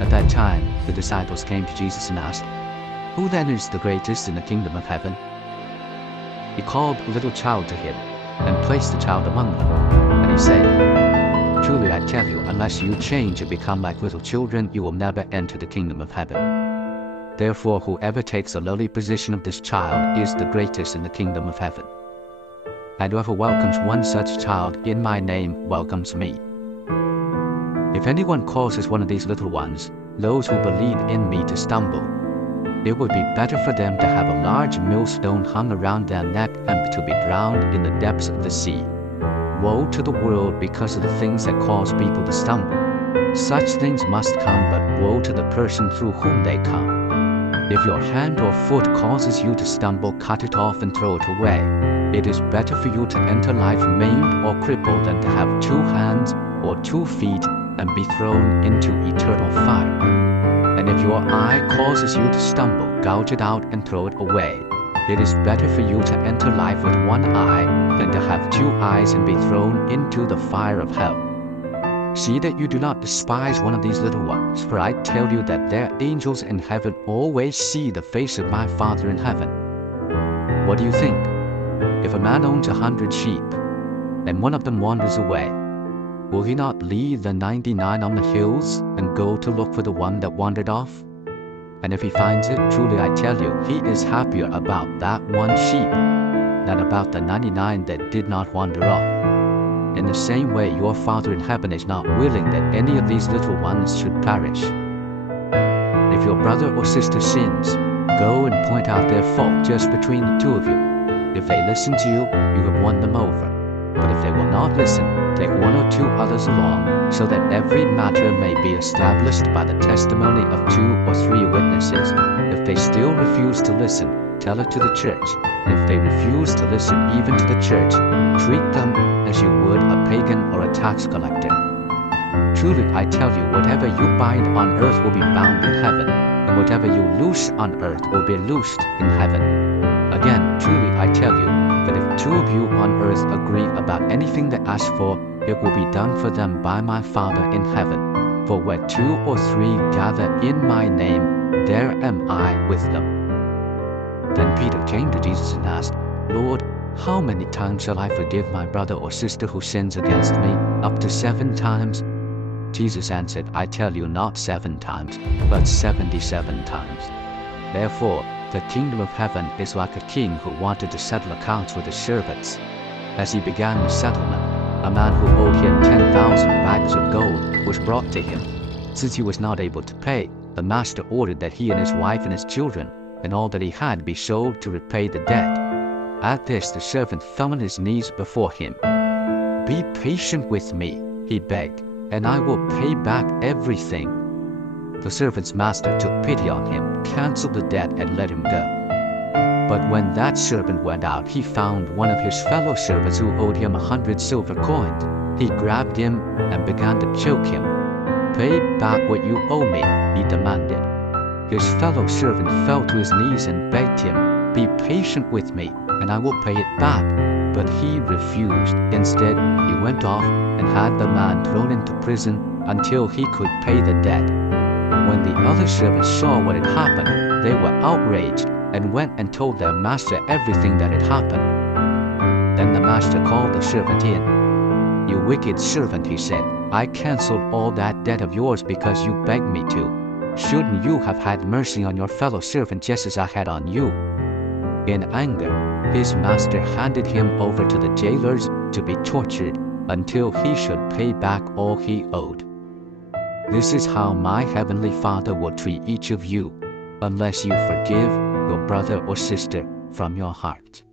At that time, the disciples came to Jesus and asked, "Who then is the greatest in the kingdom of heaven?" He called a little child to him, and placed the child among them. And he said, "Truly I tell you, unless you change and become like little children, you will never enter the kingdom of heaven. Therefore, whoever takes the lowly position of this child is the greatest in the kingdom of heaven. And whoever welcomes one such child in my name welcomes me. If anyone causes one of these little ones, those who believe in me, to stumble, it would be better for them to have a large millstone hung around their neck and to be drowned in the depths of the sea. Woe to the world because of the things that cause people to stumble. Such things must come, but woe to the person through whom they come. If your hand or foot causes you to stumble, cut it off and throw it away. It is better for you to enter life maimed or crippled than to have 2 hands or 2 feet and be thrown into eternal fire. And if your eye causes you to stumble, gouge it out and throw it away. It is better for you to enter life with 1 eye than to have 2 eyes and be thrown into the fire of hell. See that you do not despise one of these little ones, for I tell you that their angels in heaven always see the face of my Father in heaven. What do you think? If a man owns 100 sheep, and one of them wanders away, will he not leave the 99 on the hills and go to look for the one that wandered off? And if he finds it, truly I tell you, he is happier about that one sheep than about the 99 that did not wander off. In the same way, your Father in heaven is not willing that any of these little ones should perish. If your brother or sister sins, go and point out their fault just between the 2 of you. If they listen to you, you have won them over. But if they will not listen, take 1 or 2 others along, so that every matter may be established by the testimony of 2 or 3 witnesses. If they still refuse to listen, tell it to the church. And if they refuse to listen even to the church, treat them as you would a pagan or a tax collector. Truly I tell you, whatever you bind on earth will be bound in heaven, and whatever you loose on earth will be loosed in heaven. Again, truly I tell you, that if 2 of you on earth agree about anything they ask for, it will be done for them by my Father in heaven. For where 2 or 3 gather in my name, there am I with them. Then Peter came to Jesus and asked, "Lord, how many times shall I forgive my brother or sister who sins against me? Up to 7 times? Jesus answered, "I tell you, not 7 times, but 77 times. Therefore, the kingdom of heaven is like a king who wanted to settle accounts with his servants. As he began the settlement, a man who owed him 10,000 bags of gold was brought to him. Since he was not able to pay, the master ordered that he and his wife and his children and all that he had be sold to repay the debt. At this, the servant fell on his knees before him. 'Be patient with me,' he begged, 'and I will pay back everything.' The servant's master took pity on him, canceled the debt, and let him go. But when that servant went out, he found one of his fellow servants who owed him 100 silver coins. He grabbed him and began to choke him. 'Pay back what you owe me,' he demanded. His fellow servant fell to his knees and begged him, 'Be patient with me, and I will pay it back.' But he refused. Instead, he went off and had the man thrown into prison until he could pay the debt. When the other servants saw what had happened, they were outraged and went and told their master everything that had happened. Then the master called the servant in. 'You wicked servant,' he said, 'I canceled all that debt of yours because you begged me to. Shouldn't you have had mercy on your fellow servant just as I had on you?' In anger, his master handed him over to the jailers to be tortured until he should pay back all he owed. This is how my heavenly Father will treat each of you, unless you forgive your brother or sister from your heart."